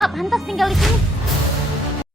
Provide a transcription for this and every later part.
Pantas tinggal di sini.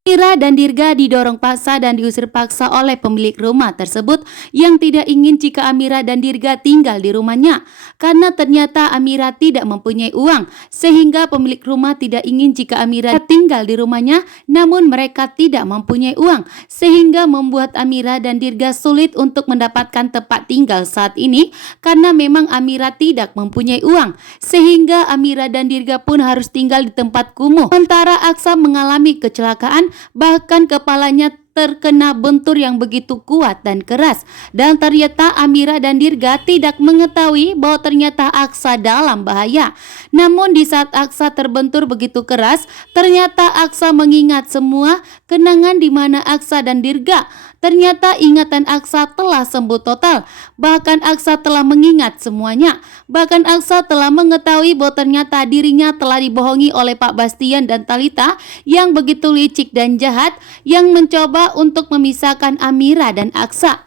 Amira dan Dirga didorong paksa dan diusir paksa oleh pemilik rumah tersebut yang tidak ingin jika Amira dan Dirga tinggal di rumahnya karena ternyata Amira tidak mempunyai uang, sehingga pemilik rumah tidak ingin jika Amira tinggal di rumahnya, namun mereka tidak mempunyai uang sehingga membuat Amira dan Dirga sulit untuk mendapatkan tempat tinggal saat ini karena memang Amira tidak mempunyai uang, sehingga Amira dan Dirga pun harus tinggal di tempat kumuh. Sementara Aksa mengalami kecelakaan, bahkan kepalanya terkena bentur yang begitu kuat dan keras, dan ternyata Amira dan Dirga tidak mengetahui bahwa ternyata Aksa dalam bahaya. Namun di saat Aksa terbentur begitu keras, ternyata Aksa mengingat semua kenangan di mana Aksa dan Dirga. Ternyata ingatan Aksa telah sembuh total. Bahkan Aksa telah mengingat semuanya. Bahkan Aksa telah mengetahui bahwa ternyata dirinya telah dibohongi oleh Pak Bastian dan Talita yang begitu licik dan jahat, yang mencoba untuk memisahkan Amira dan Aksa.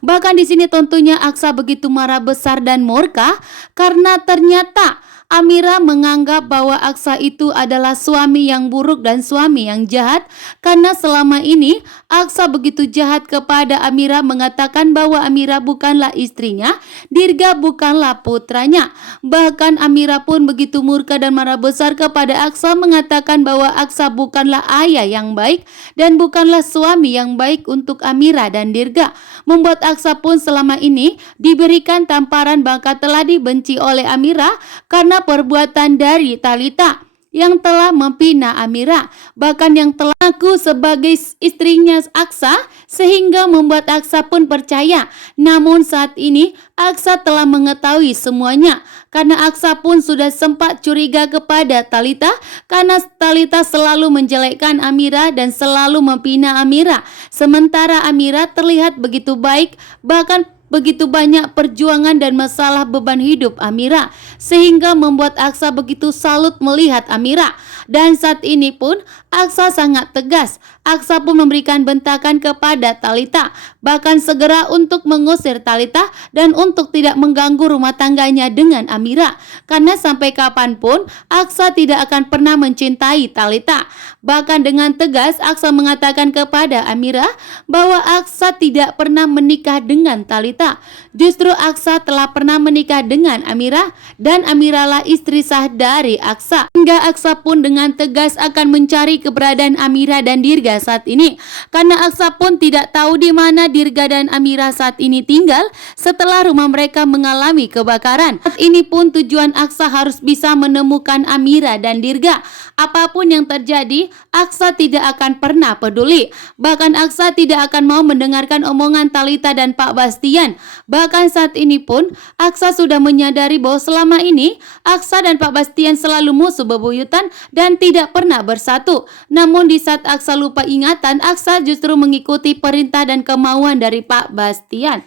Bahkan di sini tentunya Aksa begitu marah besar dan murka karena ternyata Amira menganggap bahwa Aksa itu adalah suami yang buruk dan suami yang jahat, karena selama ini Aksa begitu jahat kepada Amira, mengatakan bahwa Amira bukanlah istrinya, Dirga bukanlah putranya. Bahkan Amira pun begitu murka dan marah besar kepada Aksa, mengatakan bahwa Aksa bukanlah ayah yang baik dan bukanlah suami yang baik untuk Amira dan Dirga. Membuat Aksa pun selama ini diberikan tamparan bahwa telah dibenci oleh Amira karena perbuatan dari Talita yang telah mempina Amira, bahkan yang telah mengaku sebagai istrinya Aksa, sehingga membuat Aksa pun percaya. Namun saat ini Aksa telah mengetahui semuanya, karena Aksa pun sudah sempat curiga kepada Talita karena Talita selalu menjelekkan Amira dan selalu mempina Amira, sementara Amira terlihat begitu baik, bahkan begitu banyak perjuangan dan masalah beban hidup Amira, sehingga membuat Aksa begitu salut melihat Amira. Dan saat ini pun Aksa sangat tegas. Aksa pun memberikan bentakan kepada Talita, bahkan segera untuk mengusir Talita dan untuk tidak mengganggu rumah tangganya dengan Amira, karena sampai kapanpun Aksa tidak akan pernah mencintai Talita. Bahkan dengan tegas Aksa mengatakan kepada Amira bahwa Aksa tidak pernah menikah dengan Talita. Justru Aksa telah pernah menikah dengan Amira, dan Amiralah istri sah dari Aksa. Hingga Aksa pun dengan tegas akan mencari keberadaan Amira dan Dirga saat ini, karena Aksa pun tidak tahu di mana Dirga dan Amira saat ini tinggal setelah rumah mereka mengalami kebakaran. Saat ini pun tujuan Aksa harus bisa menemukan Amira dan Dirga. Apapun yang terjadi, Aksa tidak akan pernah peduli. Bahkan Aksa tidak akan mau mendengarkan omongan Talita dan Pak Bastian. Bahkan saat ini pun Aksa sudah menyadari bahwa selama ini Aksa dan Pak Bastian selalu musuh bebuyutan dan tidak pernah bersatu. Namun di saat Aksa lupa ingatan, Aksa justru mengikuti perintah dan kemauan dari Pak Bastian.